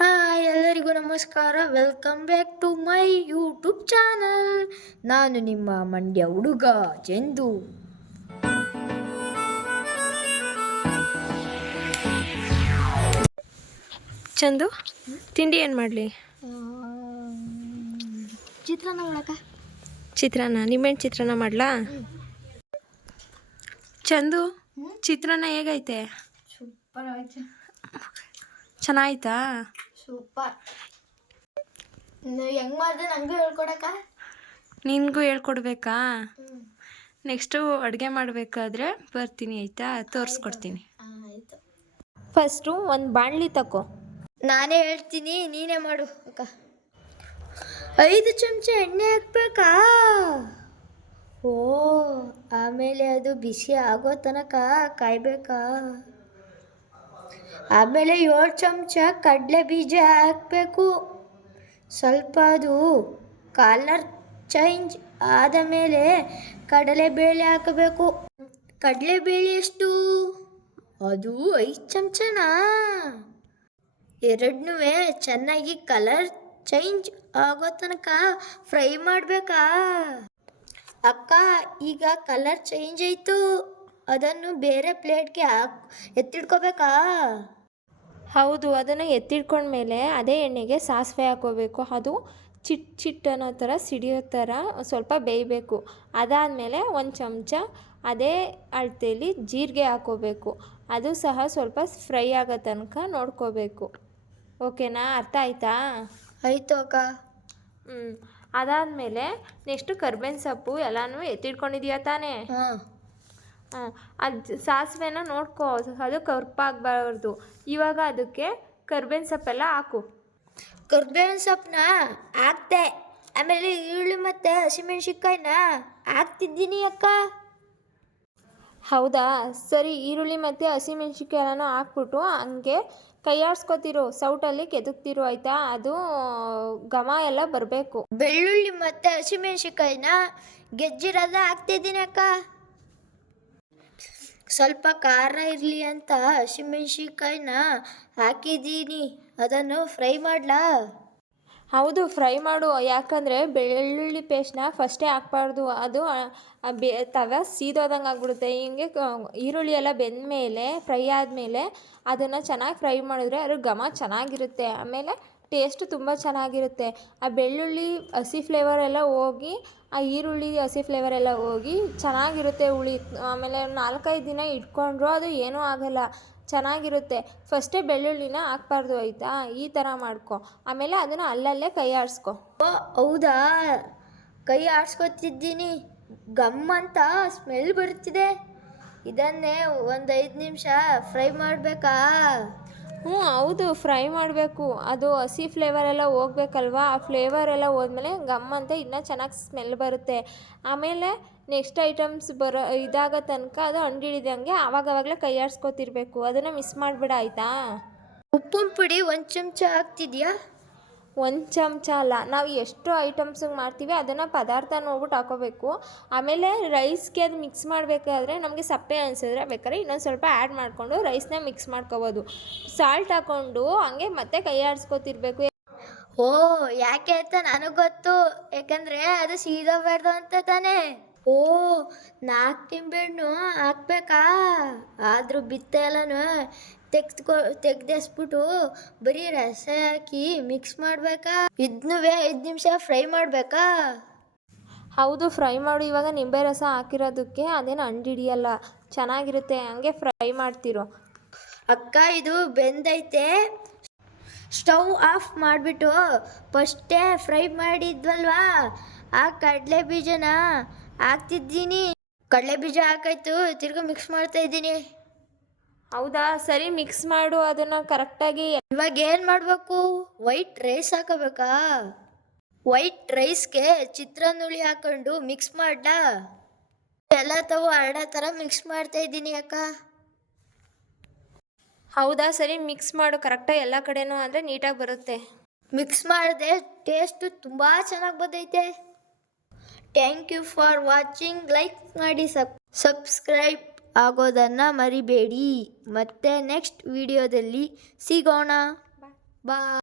Hi ಎಲ್ಲರಿಗೂ ನಮಸ್ಕಾರ. Welcome back to my YouTube channel. ನಾನು ನಿಮ್ಮ ಮಂಡ್ಯ ಹುಡುಗ ಚಂದು. ಚಂದು, ತಿಂಡಿ ಏನು ಮಾಡಲಿ? ಚಿತ್ರಾನ್ನ ಮಾಡಕ. ಚಿತ್ರಾನ್ನ? ನಿಮ್ಮೇನು ಚಿತ್ರಾನ್ನ ಮಾಡಲಾ? ಚಂದು, ಚಿತ್ರಾನ್ನ ಹೇಗೈತೆ? ಸೂಪರ್ ಆಯ್ತು. ಚೆನ್ನಾಯ್ತಾ? ಸೂಪರ್. ಹೆಂಗೆ ಮಾಡಿದೆ ನನಗೂ ಹೇಳ್ಕೊಡಕ? ನಿನಗೂ ಹೇಳ್ಕೊಡ್ಬೇಕಾ? ನೆಕ್ಸ್ಟು ಅಡುಗೆ ಮಾಡಬೇಕಾದ್ರೆ ಬರ್ತೀನಿ, ಆಯಿತಾ? ತೋರಿಸ್ಕೊಡ್ತೀನಿ. ಆಯಿತು. ಫಸ್ಟು ಒಂದು ಬಾಣಲಿ ತಗೋ. ನಾನೇ ಹೇಳ್ತೀನಿ, ನೀನೇ ಮಾಡು ಅಕ್ಕ. 5 ಚಮಚ ಎಣ್ಣೆ ಹಾಕ್ಬೇಕಾ? ಓ, ಆಮೇಲೆ ಅದು ಬಿಸಿ ಆಗೋ ತನಕ ಕಾಯ್ಬೇಕಾ? ಆಮೇಲೆ 7 ಚಮಚ ಕಡಲೆ ಬೀಜ ಹಾಕಬೇಕು. ಸ್ವಲ್ಪ ಅದು ಕಲರ್ ಚೇಂಜ್ ಆದ ಮೇಲೆ ಕಡಲೆಬೇಳೆ ಹಾಕಬೇಕು. ಕಡಲೆಬೇಳೆ ಎಷ್ಟು? ಅದು 5 ಚಮಚನಾ? ಎರಡನ್ನೂ ಚೆನ್ನಾಗಿ ಕಲರ್ ಚೇಂಜ್ ಆಗೋ ತನಕ ಫ್ರೈ ಮಾಡಬೇಕಾ? ಅಕ್ಕ, ಈಗ ಕಲರ್ ಚೇಂಜ್ ಆಯಿತು. ಅದನ್ನು ಬೇರೆ ಪ್ಲೇಟ್ಗೆ ಎತ್ತಿಡ್ಕೋಬೇಕಾ? ಹೌದು, ಅದನ್ನು ಎತ್ತಿಡ್ಕೊಂಡ್ಮೇಲೆ ಅದೇ ಎಣ್ಣೆಗೆ ಸಾಸಿವೆ ಹಾಕೋಬೇಕು. ಅದು ಚಿಟ್ ಅನ್ನೋ ಥರ ಸಿಡಿಯೋ ಥರ ಸ್ವಲ್ಪ ಬೇಯಬೇಕು. ಅದಾದಮೇಲೆ 1 ಚಮಚ ಅದೇ ಅಳತೆಯಲ್ಲಿ ಜೀರಿಗೆ ಹಾಕೋಬೇಕು. ಅದು ಸಹ ಸ್ವಲ್ಪ ಫ್ರೈ ಆಗೋ ತನಕ ನೋಡ್ಕೋಬೇಕು. ಓಕೆನಾ? ಅರ್ಥ ಆಯ್ತಾ? ಆಯಿತು ಅಕ್ಕ. ಅದಾದಮೇಲೆ ನೆಕ್ಸ್ಟು ಕರ್ಬೇವಿನ ಸೊಪ್ಪು ಎಲ್ಲನೂ ಎತ್ತಿಡ್ಕೊಂಡಿದೀಯ ತಾನೇ? ಹಾಂ. ಅದು ಸಾಸಿವೆನ ನೋಡ್ಕೋ, ಅದು ಕರ್ಪಾಗಬಾರ್ದು. ಇವಾಗ ಅದಕ್ಕೆ ಕರ್ಬೇವಿನ ಸೊಪ್ಪೆಲ್ಲ ಹಾಕು. ಕರ್ಬೇವಿನ ಸೊಪ್ಪನ್ನ ಹಾಕ್ತೆ. ಆಮೇಲೆ ಈರುಳ್ಳಿ ಮತ್ತು ಹಸಿಮೆಣ್ಸಿನ್ಕಾಯಿನ ಹಾಕ್ತಿದ್ದೀನಿ ಅಕ್ಕ. ಹೌದಾ? ಸರಿ, ಈರುಳ್ಳಿ ಮತ್ತು ಹಸಿಮೆಣ್ಸಿನ್ಕಾಯಿ ಎಲ್ಲನೂ ಹಾಕ್ಬಿಟ್ಟು ಹಂಗೆ ಕೈ ಆಡಿಸ್ಕೊತಿರು, ಸೌಟಲ್ಲಿ ಕೆದಕ್ತಿರು, ಆಯಿತಾ? ಅದು ಘಮ ಎಲ್ಲ ಬರಬೇಕು. ಬೆಳ್ಳುಳ್ಳಿ ಮತ್ತು ಹಸಿಮೆಣ್ಸಿನ್ಕಾಯಿನ ಗೆಜ್ಜಿರದ ಹಾಕ್ತಿದ್ದೀನಿ ಅಕ್ಕ. ಸ್ವಲ್ಪ ಖಾರ ಇರಲಿ ಅಂತ ಹಸಿಮೆಣ್ಸಿನ್ಕಾಯಿನ ಹಾಕಿದ್ದೀನಿ. ಅದನ್ನು ಫ್ರೈ ಮಾಡಲಾ? ಹೌದು, ಫ್ರೈ ಮಾಡು. ಯಾಕಂದರೆ ಬೆಳ್ಳುಳ್ಳಿ ಪೇಸ್ಟ್ನ ಫಸ್ಟೇ ಹಾಕ್ಬಾರ್ದು. ಅದು ತವ ಸೀದೋದಂಗೆ ಆಗ್ಬಿಡುತ್ತೆ. ಹಿಂಗೆ ಈರುಳ್ಳಿ ಎಲ್ಲ ಬೆಂದಮೇಲೆ ಫ್ರೈ ಆದಮೇಲೆ ಅದನ್ನು ಚೆನ್ನಾಗಿ ಫ್ರೈ ಮಾಡಿದ್ರೆ ಅದ್ರ ಘಮ ಚೆನ್ನಾಗಿರುತ್ತೆ. ಆಮೇಲೆ ಟೇಸ್ಟು ತುಂಬ ಚೆನ್ನಾಗಿರುತ್ತೆ. ಆ ಬೆಳ್ಳುಳ್ಳಿ ಹಸಿ ಫ್ಲೇವರ್ ಎಲ್ಲ ಹೋಗಿ ಆ ಈರುಳ್ಳಿ ಹಸಿ ಫ್ಲೇವರ್ ಎಲ್ಲ ಹೋಗಿ ಚೆನ್ನಾಗಿರುತ್ತೆ ಹುಳಿ. ಆಮೇಲೆ 4-5 ದಿನ ಇಟ್ಕೊಂಡ್ರೂ ಅದು ಏನೂ ಆಗೋಲ್ಲ, ಚೆನ್ನಾಗಿರುತ್ತೆ. ಫಸ್ಟೇ ಬೆಳ್ಳುಳ್ಳಿನ ಹಾಕ್ಬಾರ್ದು, ಆಯಿತಾ? ಈ ಥರ ಮಾಡ್ಕೊ. ಆಮೇಲೆ ಅದನ್ನು ಅಲ್ಲಲ್ಲೇ ಕೈ ಆಡಿಸ್ಕೊ. ಓ ಹೌದಾ? ಕೈ ಆಡಿಸ್ಕೊತಿದ್ದೀನಿ. ಗಮ್ ಅಂತ ಸ್ಮೆಲ್ ಬರ್ತಿದೆ. ಇದನ್ನೇ ಒಂದು 5 ನಿಮಿಷ ಫ್ರೈ ಮಾಡಬೇಕಾ? ಹೌದು, ಫ್ರೈ ಮಾಡಬೇಕು. ಅದು ಹಸಿ ಫ್ಲೇವರ್ ಎಲ್ಲ ಹೋಗ್ಬೇಕಲ್ವಾ? ಆ ಫ್ಲೇವರ್ ಎಲ್ಲ ಹೋದ್ಮೇಲೆ ಗಮ್ ಅಂತ ಇನ್ನೂ ಚೆನ್ನಾಗಿ ಸ್ಮೆಲ್ ಬರುತ್ತೆ. ಆಮೇಲೆ ನೆಕ್ಸ್ಟ್ ಐಟಮ್ಸ್ ಇದಾಗೋ ತನಕ ಅದು ಹಿಡಿದಂಗೆ ಆವಾಗವಾಗಲೇ ಕೈ ಆಡಿಸ್ಕೊತಿರ್ಬೇಕು. ಅದನ್ನು ಮಿಸ್ ಮಾಡಿಬಿಡ, ಆಯಿತಾ? ಉಪ್ಪಿನ ಪುಡಿ 1 ಚಮಚ ಹಾಕ್ತಿದ್ಯಾ? 1 ಚಮಚ ಅಲ್ಲ, ನಾವು ಎಷ್ಟು ಐಟಮ್ಸಿಗೆ ಮಾಡ್ತೀವಿ ಅದನ್ನು ಪದಾರ್ಥ ನೋಡ್ಬಿಟ್ಟು ಹಾಕೋಬೇಕು. ಆಮೇಲೆ ರೈಸ್ಗೆ ಅದು ಮಿಕ್ಸ್ ಮಾಡಬೇಕಾದ್ರೆ ನಮಗೆ ಸಪ್ಪೆ ಅನಿಸಿದ್ರೆ ಬೇಕಾದ್ರೆ ಇನ್ನೊಂದು ಸ್ವಲ್ಪ ಆ್ಯಡ್ ಮಾಡಿಕೊಂಡು ರೈಸ್ನ ಮಿಕ್ಸ್ ಮಾಡ್ಕೋಬೋದು. ಸಾಲ್ಟ್ ಹಾಕ್ಕೊಂಡು ಹಂಗೆ ಮತ್ತೆ ಕೈ ಆಡಿಸ್ಕೊತಿರ್ಬೇಕು. ಓ, ಯಾಕೆ ಅಂತ ನನಗೆ ಗೊತ್ತು. ಯಾಕಂದರೆ ಅದು ಸೀದೋಬಾರ್ದು ಅಂತ ತಾನೇ. ಓ, 4 ನಿಂಬೆಹಣ್ಣು ಹಾಕ್ಬೇಕಾ? ಆದರೂ ಬಿತ್ತೆ ಎಲ್ಲನೂ ತೆಗ್ದೆಸ್ಬಿಟ್ಟು ಬರೀ ರಸ ಹಾಕಿ ಮಿಕ್ಸ್ ಮಾಡಬೇಕಾ? ಇದನ್ನೂ 5 ನಿಮಿಷ ಫ್ರೈ ಮಾಡಬೇಕಾ? ಹೌದು, ಫ್ರೈ ಮಾಡು. ಇವಾಗ ನಿಂಬೆ ರಸ ಹಾಕಿರೋದಕ್ಕೆ ಅದೇನು ಹಿಡಿಯಲ್ಲ, ಚೆನ್ನಾಗಿರುತ್ತೆ. ಹಂಗೆ ಫ್ರೈ ಮಾಡ್ತಿರೋ. ಅಕ್ಕ, ಇದು ಬೆಂದೈತೆ. ಸ್ಟವ್ ಆಫ್ ಮಾಡಿಬಿಟ್ಟು ಫಸ್ಟೇ ಫ್ರೈ ಮಾಡಿದ್ವಲ್ವಾ ಆ ಕಡಲೆ ಬೀಜನ ಹಾಕ್ತಿದ್ದೀನಿ. ಕಡಲೆ ಬೀಜ ಹಾಕಾಯ್ತು, ತಿರ್ಗಿ ಮಿಕ್ಸ್ ಮಾಡ್ತಾ ಇದ್ದೀನಿ. ಹೌದಾ? ಸರಿ, ಮಿಕ್ಸ್ ಮಾಡು ಅದನ್ನು ಕರೆಕ್ಟಾಗಿ. ಇವಾಗ ಏನು ಮಾಡಬೇಕು? ವೈಟ್ ರೈಸ್ ಹಾಕೋಬೇಕಾ? ವೈಟ್ ರೈಸ್ಗೆ ಚಿತ್ರಾನ್ನ ಹುಳಿ ಹಾಕೊಂಡು ಮಿಕ್ಸ್ ಮಾಡ್ಲಾ? ಎಲ್ಲ ತಗೋ ಹರಡೋ ಥರ ಮಿಕ್ಸ್ ಮಾಡ್ತಾ ಇದ್ದೀನಿ ಅಕ್ಕ. ಹೌದಾ? ಸರಿ, ಮಿಕ್ಸ್ ಮಾಡು ಕರೆಕ್ಟಾಗಿ ಎಲ್ಲ ಕಡೆನೂ, ಅಂದರೆ ನೀಟಾಗಿ ಬರುತ್ತೆ. ಮಿಕ್ಸ್ ಮಾಡಿದೆ, ಟೇಸ್ಟು ತುಂಬ ಚೆನ್ನಾಗಿ ಬಂದೈತೆ. Thank you for watching. Like ಮಾಡಿ, ಸಬ್ಸ್ಕ್ರೈಬ್ ಆಗೋದನ್ನು ಮರಿಬೇಡಿ. ಮತ್ತೆ ನೆಕ್ಸ್ಟ್ ವಿಡಿಯೋದಲ್ಲಿ ಸಿಗೋಣ. ಬಾಯ್.